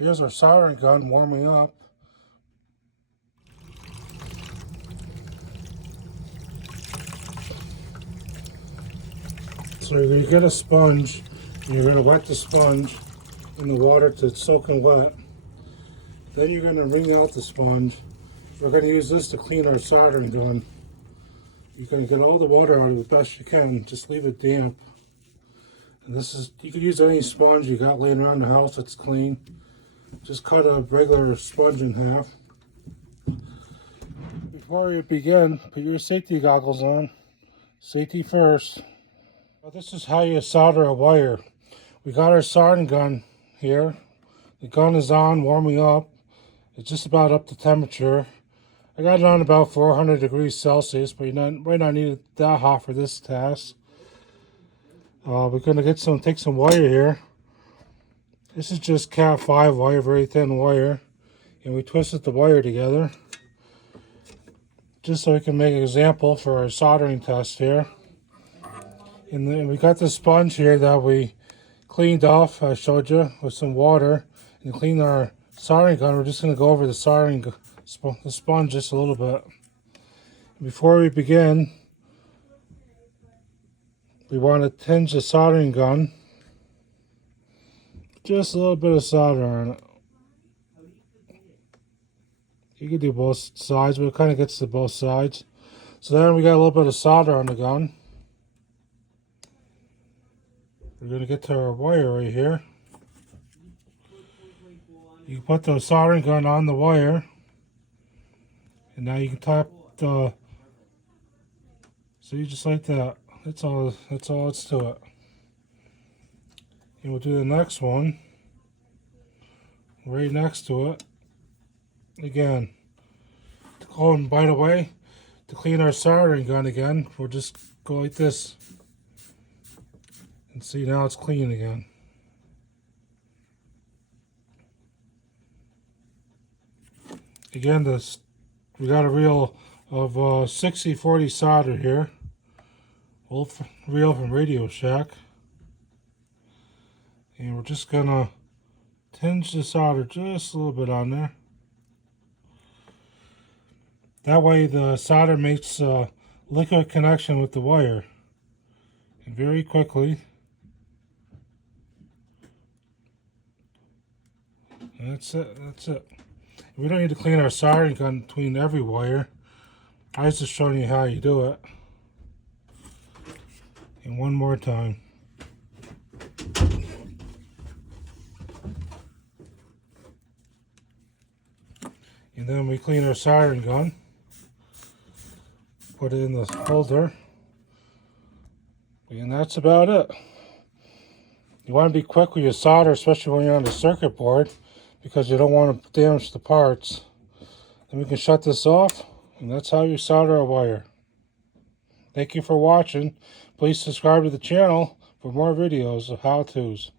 Here's our soldering gun warming up. So you're going to get a sponge, and you're going to wet the sponge in the water to soaking wet. Then you're going to wring out the sponge. We're going to use this to clean our soldering gun. You're going to get all the water out of it the best you can. Just leave it damp. And this is, you can use any sponge you got laying around the house that's clean. Just cut a regular sponge in half. Before you begin, put your safety goggles on. Safety first. Well, this is how you solder a wire. We got our soldering gun here. The gun is on, warming up. It's just about up to temperature. I got it on about 400 degrees Celsius, but you might not need it that hot for this task. We're going to take some wire here. This is just Cat 5 wire, very thin wire. And we twisted the wire together, just so we can make an example for our soldering test here. And then we got the sponge here that we cleaned off, I showed you, with some water. And clean our soldering gun. We're just going to go over the sponge just a little bit. Before we begin, we want to tinge the soldering gun. Just a little bit of solder on it. You can do both sides, but it kind of gets to both sides. So then we got a little bit of solder on the gun. We're going to get to our wire right here. You put the soldering gun on the wire, and now you can tap the, see, just like that. That's all it's to it. And we'll do the next one right next to it. Again, oh, and by the way, to clean our soldering gun again, we'll just go like this. And see, now it's clean again. Again, we got a reel of 60-40 solder here. Old reel from Radio Shack. And we're just gonna tinge the solder just a little bit on there. That way the solder makes a liquid connection with the wire. And very quickly. And that's it. We don't need to clean our soldering gun between every wire. I was just showing you how you do it. And one more time. And then we clean our soldering gun. Put it in the holder. And that's about it. You want to be quick with your solder, especially when you're on the circuit board, because you don't want to damage the parts. Then we can shut this off, and that's how you solder a wire. Thank you for watching. Please subscribe to the channel for more videos of how-tos.